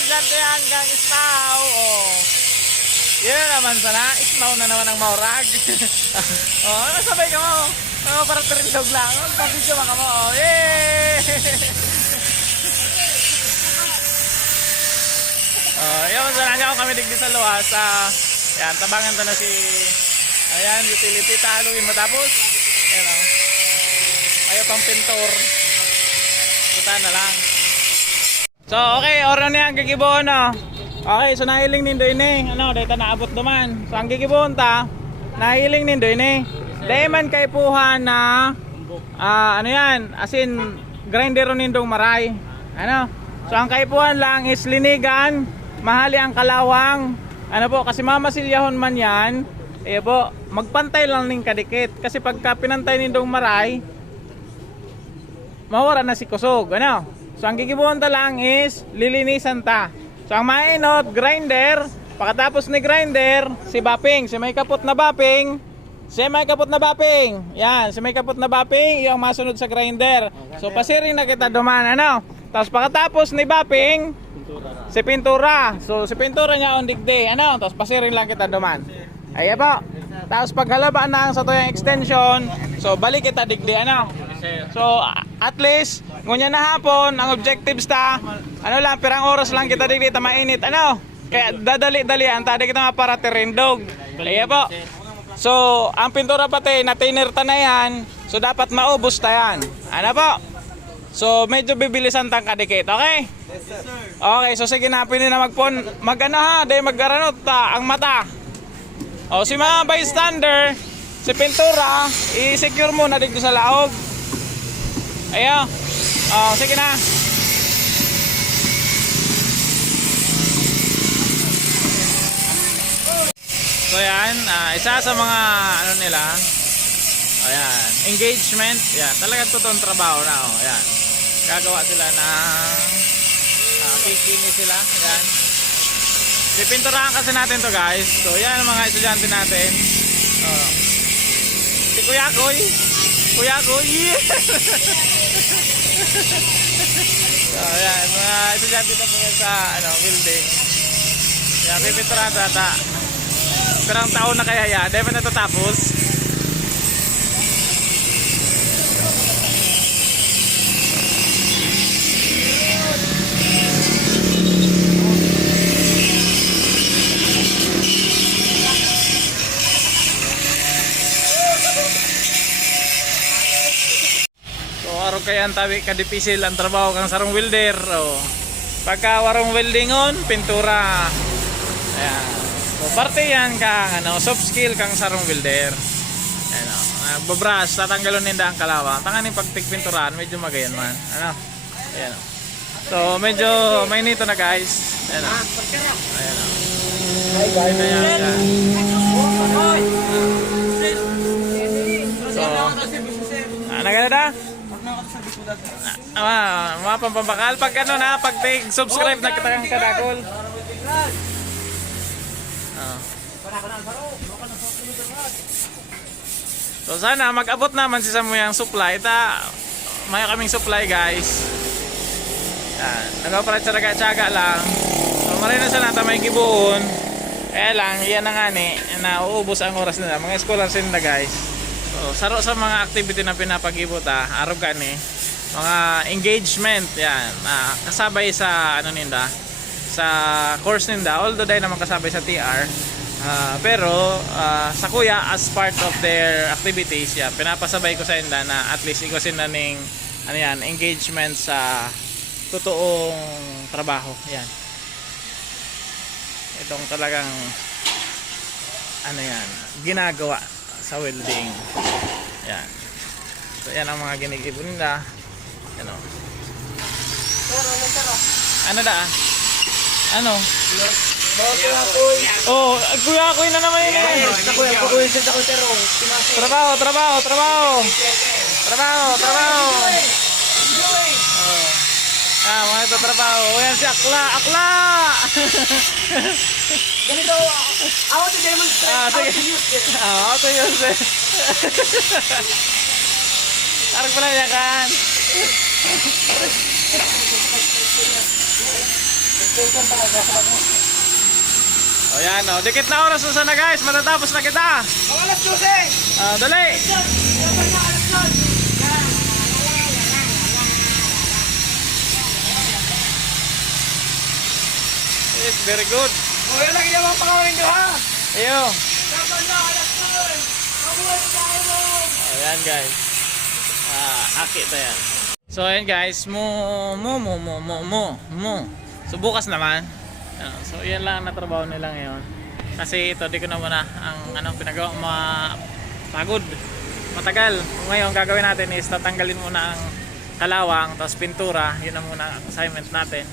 estudyante hanggang ismaw. Oh. Yan na naman sana. Ismaw na naman ang maurag. oh, nasabay ka mo. Oh, para trindog lang. Oh, Pag-video ka mo. Oh, yay! oh, yun, sana nga kami digdi sa luwas. Ah, yan, tabangan to na si Ayan, utility taluin matapos. Ayan o. Ayaw pang pintor. Kita na lang. So, okay, oro na yan, gigibuon na. Okay, so nahiling nindo ini. Ano, ta naabot duman. So, ang gigibuon ta, nahiling nindo ini. Dahil man kay puha na, ah, ano yan, as in, grinder nindong maray. Ano? So, ang kaipuhan lang is linigan, mahali ang kalawang. Ano po, kasi mamasilyahon man yan, eh po, magpantay lang ning kadikit. Kasi pagka pinantay nindong maray, mawara na si kusog. Ano? So ang gigibuhan ta lang is lilinisan ta. So ang mainot, grinder. Pagkatapos ni grinder, si Baping. Si may kapot na Baping. Si may kapot na Baping. Yan, si may kapot na Baping, yung masunod sa grinder. So pasiring na kita duman. Ano? Tapos pagkatapos ni Baping, si Pintura. So si Pintura niya on digday. Ano? Tapos pasiring lang kita duman. Ayan po. Tapos pag halaba na ang sa tuyang extension, so balik kita digdi ano. So at least ngunya na hapon ang objectives ta ano lang pirang oras lang kita digdi ta mainit ano. Kaya dadali-dali ang tadi kita nga para terindog. Ayan po. So ang pintura pati na tinirta na yan, so dapat maubos ta yan. Ano po? So medyo bibilisan tang kadikit, okay? Okay, so sige na pwede na magpon magana ha, dahil magkaranot ta ang mata. O si mga bystander, si Pintura, i-secure muna dito sa laog. Ayo. O, sige na. So yan, ah, isa sa mga ano nila, ayan, engagement, yan, talagang totoong trabaho na, oh, yan. Gagawa sila ng, ah, kikini sila, yan. Pipinturahan kasi natin to guys. So yan mga estudyante natin. Oh. Si Kuya Koy. Kuya Koy. so yan, mga estudyante na po sa ano, building. Yan, pipinturahan tata. Pero ang taon na kaya yan, dahil pa natatapos. So araw kaya ang trabaho kang sarong welder. O, pagka warong weldingon, pintura. Ayan. So parte yan kang ano, soft skill kang sarong welder. Ayan o. Babras, tatanggalon ninda ang kalawang. Tangan yung pagpigpinturahan, medyo magayon man. Ano? Ayan. So medyo may nito na guys. Ayan o. Ayan o. Ayan na yan. yan. So, ah, naganda? Ah, mga pampabakal pag ano na pag tig subscribe na kita kang kadakol. Ah. So sana mag-abot naman si Samuyang supply ta may kaming supply guys. Yan, nagapalit sa tsaga lang. So maray na sa nata may gibuon. Kaya lang, yan na nga ni, na uubos ang oras nila. Mga scholars nila guys. So, saro sa mga activity na pinapag-ibot ah, araw ka ni mga engagement yan. Ah, kasabay sa ano ninda sa course ninda although dahil naman kasabay sa TR ah, pero ah, sa kuya as part of their activities yan pinapasabay ko sa inda na at least ikasin na ning ano yan engagement sa totoong trabaho yan. Itong talagang ano yan ginagawa sa welding yan. So yan ang mga ginigibon nila ano? Ano da ano? Oh kuya kuya na naman yun eh. Trabaho trabaho trabaho. Trabaho trabaho. Oh. ah mga ito trabaho. Oh, yan si Akla Akla! Ganito, want to demonstrate Ah, how to use this. Ah, ako yun sir. Arag pala niya kan. O yan, o. Dikit na oras na sana guys. Matatapos na kita. Mga alas 12! Ah, dali. Yan! Dapat na alas 12! Yes, very good. O yan lagi naman pangawin nyo ha! Ayo. Dapat na alas 12! Mabuhay tayo mo! Ayan guys. Ah, aki to yan. So ayan guys, mo mo mo mo mo mo mo. So bukas naman. So yan lang ang natrabaho nila ngayon. Kasi ito di ko na muna ang ano pinagawa ma pagod. Matagal. Ngayon gagawin natin is tatanggalin muna ang kalawang tapos pintura. Yun na muna assignment natin.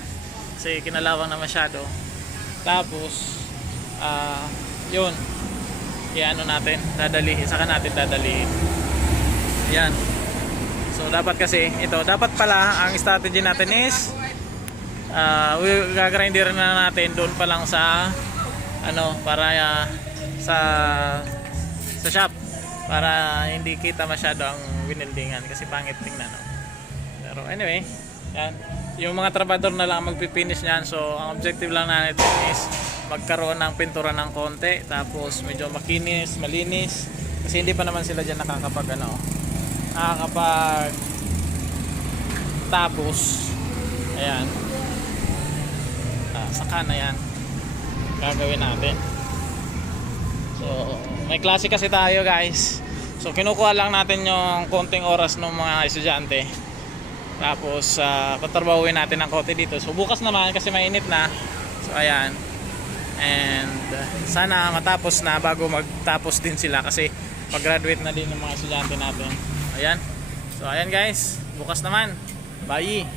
Kasi kinalawang na masyado. Tapos ah yun. Iano natin, dadali, saka natin dadali. Yan. So dapat kasi ito, dapat pala ang strategy natin is uh, gagrindir na natin doon pa lang sa ano para ah, sa sa shop. Para hindi kita masyado ang winildingan kasi pangit tingnan no? pero anyway yan. Yung mga trabador na lang magpipinish niyan so ang objective lang natin is magkaroon ng pintura ng konti tapos medyo makinis malinis. Kasi hindi pa naman sila dyan nakakapag ano nakakapag tapos. Ayan. Ah, saka na yan. Gagawin natin. So may klase kasi tayo guys. So kinukuha lang natin yung konting oras ng mga estudyante. Tapos uh, patrabahuin natin ng konti dito. So bukas naman kasi mainit na. So ayan. And uh, sana matapos na bago magtapos din sila kasi pag-graduate na din ng mga estudyante natin ayan. So ayan guys. Bukas naman. Bye